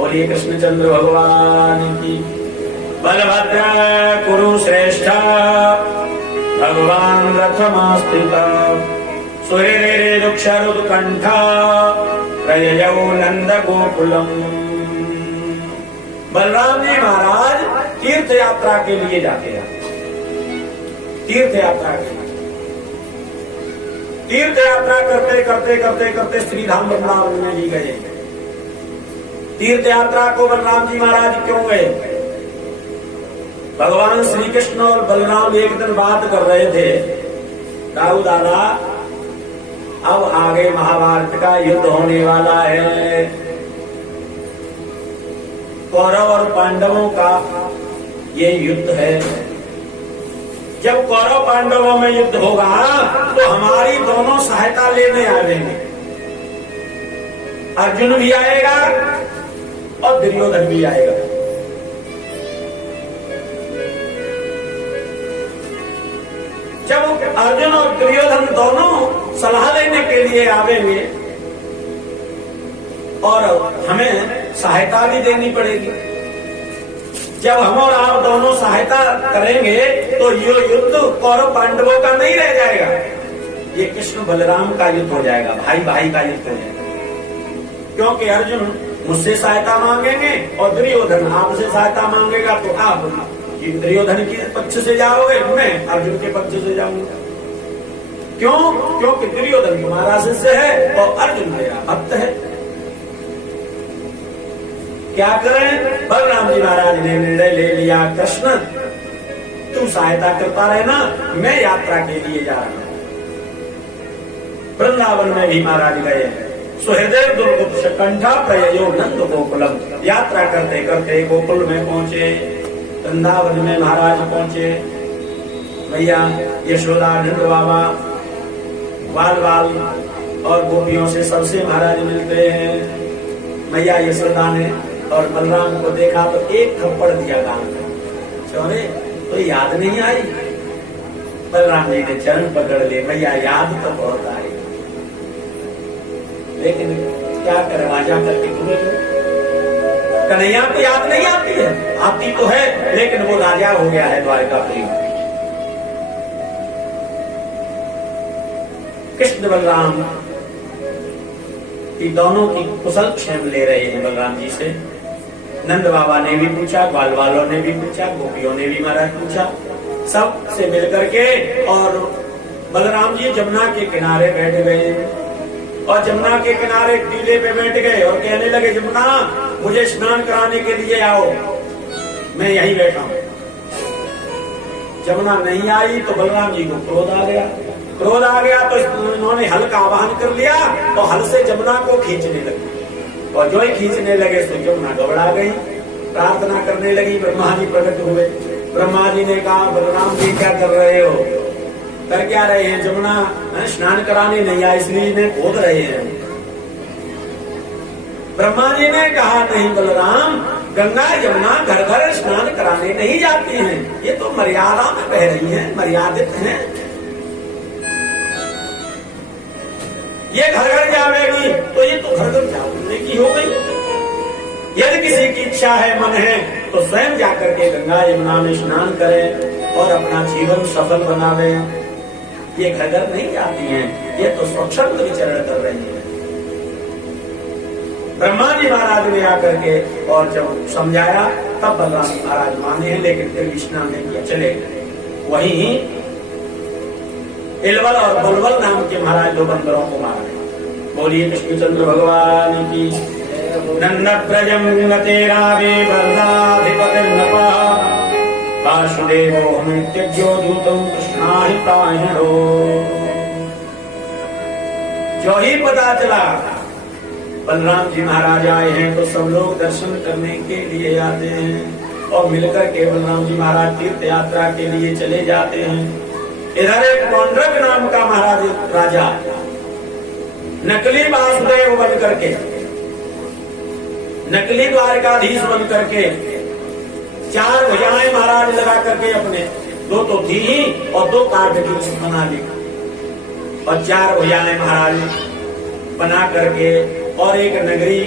बोलिए कृष्णचंद्र भगवान की। बलभद्र कुरु श्रेष्ठ भगवान रथमास्थित सुहृदे दुक्षरुत्कंठ प्रययौ नंद गोकुलम। बलराम जी महाराज तीर्थ यात्रा के लिए जाते हैं। तीर्थ यात्रा के लिए तीर्थ यात्रा करते करते करते करते श्रीधाम वृंदावन में भी गए। तीर्थ यात्रा को बलराम जी महाराज क्यों गए? भगवान श्री कृष्ण और बलराम एक दिन बात कर रहे थे, दाऊ दादा अब आगे महाभारत का युद्ध होने वाला है, कौरव और पांडवों का ये युद्ध है। जब कौरव पांडवों में युद्ध होगा तो हमारी दोनों सहायता लेने आएंगे। अर्जुन भी आएगा और दुर्योधन भी आएगा। जब अर्जुन और दुर्योधन दोनों सलाह लेने के लिए आवेंगे और हमें सहायता भी देनी पड़ेगी। जब हम और आप दोनों सहायता करेंगे तो ये युद्ध कौरव पांडवों का नहीं रह जाएगा, ये कृष्ण बलराम का युद्ध हो जाएगा, भाई भाई का युद्ध हो जाएगा। क्योंकि अर्जुन मुझसे सहायता मांगेंगे और दुर्योधन आपसे सहायता मांगेगा, तो आप दुर्योधन के पक्ष से जाओगे, मैं अर्जुन के पक्ष से जाऊंगा। क्यों? क्योंकि दुर्योधन तुम्हारा शिष्य है और अर्जुन मेरा भक्त है। क्या करें? बलराम जी महाराज ने निर्णय ले लिया, कृष्ण तू सहायता करता रहना, मैं यात्रा के लिए जा रहा हूं। वृंदावन में भी महाराज गए। सुहृदय दुर्गुप्त कंठा प्रययो नंद गोकुलम। यात्रा करते करते गोकुल में पहुंचे, वृंदावन में महाराज पहुंचे। मैया यशोदा नंद बाबा बाल बाल और गोपियों से सबसे महाराज मिलते हैं। मैया यशोदा ने और बलराम को देखा तो एक थप्पड़ दिया गाल में। चोरे तो याद नहीं आई? बलराम जी ने चरण पकड़ ले, भैया याद तो बहुत आई, लेकिन क्या करे राजा करके पूरे कन्हैया को याद नहीं आती है? आती तो है, लेकिन वो राजा हो गया है द्वारकापुरी। कृष्ण बलराम की दोनों की कुशल क्षेम ले रहे हैं बलराम जी से। नंद बाबा ने भी पूछा, ग्वाल वालों ने भी पूछा, गोपियों ने भी महाराज पूछा, सब से मिलकर के। और बलराम जी जमुना के किनारे बैठ गए और जमुना के किनारे टीले पे बैठ गए और कहने लगे, जमुना मुझे स्नान कराने के लिए आओ, मैं यहीं बैठा हूं। जमुना नहीं आई तो बलराम जी को क्रोध आ गया। क्रोध आ गया तो उन्होंने हल का आवाहन कर लिया तो हल से जमुना को खींचने लगे। और जो ही खींचने लगे तो जमुना घबरा गई, प्रार्थना करने लगी। ब्रह्मा जी प्रकट हुए। ब्रह्मा जी ने कहा, बलराम जी क्या कर रहे हो? कर क्या रहे हैं? जमुना स्नान कराने नहीं आए इसलिए इन्हें खोद रहे हैं। ब्रह्मा जी ने कहा, नहीं बलराम, गंगा यमुना घर घर स्नान कराने नहीं जाती हैं, ये तो मर्यादा में बह रही हैं, मर्यादित हैं। ये घर घर जावेगी तो ये तो घर घर जाने की हो गई। यदि किसी की इच्छा है, मन है, तो स्वयं जाकर के गंगा यमुना में स्नान करें और अपना जीवन सफल बना लें। ये घर घर नहीं जाती हैं, ये तो स्वच्छंद विचरण कर रही हैं। ब्रह्मा जी महाराज ने आकर के और जब समझाया तब बलराम महाराज माने हैं, लेकिन फिर स्नान नहीं किया, चले गए। वहीं इलवल और बलवल नाम के महाराज दो बंदरों को मारा। बोलिए कृष्णचंद्र भगवान की। नंद प्रजम तेरावे वर्धाधिपतिर्नपः वासुदेवो हमित्यज्यो दूतं कृष्णाहिताहिनो। जो ही पता चला बलराम जी महाराज आए हैं तो सब लोग दर्शन करने के लिए आते हैं और मिलकर के बलराम जी महाराज तीर्थ यात्रा के लिए चले जाते हैं। इधर एक पौंड्रक नाम का महाराज राजा नकली वासुदेव बन करके, नकली द्वारकाधीश बन करके, चार भुजाएं महाराज लगा करके, अपने दो तो थी ही और दो काट की बना ली और चार भुजाएं महाराज बना करके और एक नगरी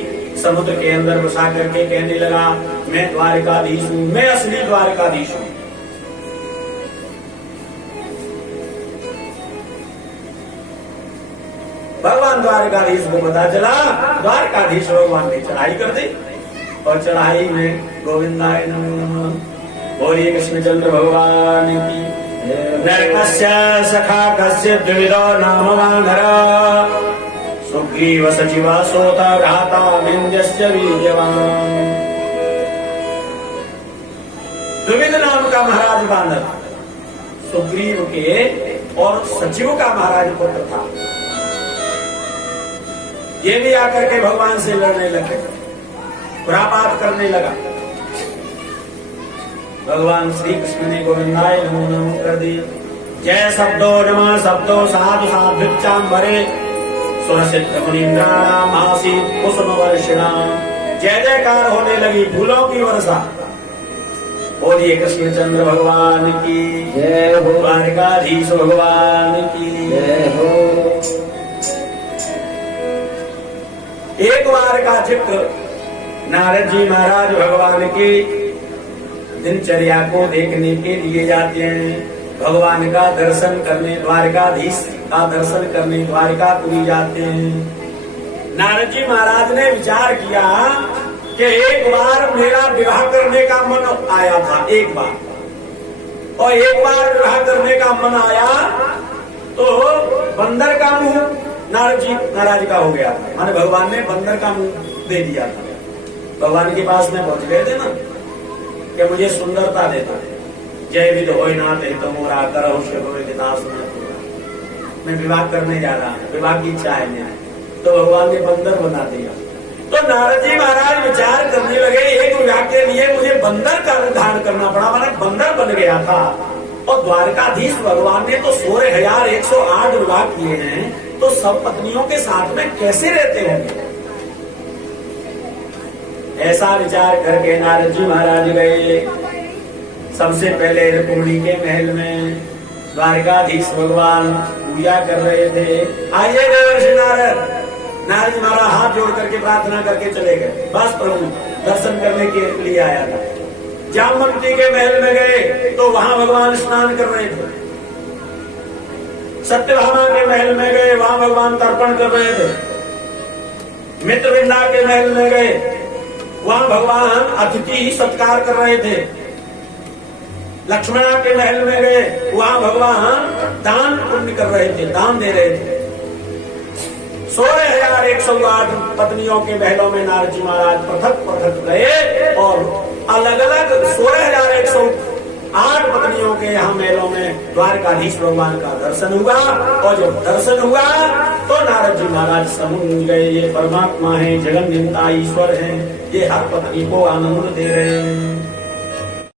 समुद्र के अंदर बसा करके कहने लगा, मैं द्वारकाधीश हूं, मैं असली द्वारकाधीश हूं। भगवान द्वारकाधीश को पता चला, द्वारकाधीश भगवान ने चढ़ाई कर दी और चढ़ाई में गोविंदाय नमः बोलिए कृष्णचंद्र भगवान की। नरकस्य सखा कस्य द्विविधो नाम वानर सुग्रीव सचिव सोत घाता विंध्यस्य वीर्यवान। द्विविध नाम का महाराज वानर सुग्रीव के और सचिव का महाराज पुत्र था। ये भी आकर के भगवान से लड़ने लगे, खुरापात करने लगा। भगवान श्री कृष्ण ने गोविंदाय नमो नमः कर दी। जय शब्दो नमः शब्दो साधु साधुचांबरे सुरसिद्ध मुनीन्द्राणाम आसीत कुसुम वर्षिणाम। जय जयकार होने लगी, फूलों की वर्षा। बोलिए कृष्णचंद्र भगवान की जय हो, द्वारकाधीश भगवान की जय हो। एक बार का चित्र नारद जी महाराज भगवान की दिनचर्या को देखने के लिए जाते हैं। भगवान का दर्शन करने, द्वारकाधीश का दर्शन करने द्वारकापुरी जाते हैं। नारद जी महाराज ने विचार किया कि एक बार मेरा विवाह करने का मन आया था, एक बार, और एक बार विवाह करने का मन आया तो बंदर का मुंह नारद जी महाराज का हो गया था। माने भगवान ने बंदर का मुंह दे दिया था। भगवान के पास में पहुंच गए थे ना कि मुझे सुंदरता देता है। जय विद होय नाथ तो मोरा करहु शिव मैं विवाह करने जा रहा हूँ, विवाह की इच्छा है मेरी, तो भगवान ने बंदर बना दिया। तो नारद जी महाराज विचार करने लगे, एक विवाह के लिए मुझे बंदर का रूप धारण करना पड़ा, माना बंदर बन गया था। और द्वारकाधीश भगवान ने तो 16,108 विवाह किए हैं, तो सब पत्नियों के साथ में कैसे रहते होंगे? ऐसा विचार करके नारद जी महाराज गए। सबसे पहले रुक्मिणी के महल में द्वारकाधीश भगवान पूजा कर रहे थे। आइए देवर्षि नारद। नारद जी महाराज हाथ जोड़ करके प्रार्थना करके चले गए, बस प्रभु दर्शन करने के लिए आया था। जामवंती के महल में गए तो वहां भगवान स्नान कर रहे थे। सत्यभामा के महल में गए, वहां भगवान तर्पण कर रहे थे। मित्रविंदा के महल में गए, वहां भगवान अतिथि सत्कार कर रहे थे। लक्ष्मणा के महल में गए, वहां भगवान दान पुण्य कर रहे थे, दान दे रहे थे। 16,108 पत्नियों के महलों में नारद जी महाराज पृथक पृथक गए और अलग अलग 16,108 पत्नियों के यहाँ महलों में द्वारकाधीश भगवान का दर्शन हुआ। और जब दर्शन हुआ तो नारद जी महाराज समझ गए ये परमात्मा है, जगन नियंता ईश्वर है, ये हर पत्नी को आनंद दे रहे हैं।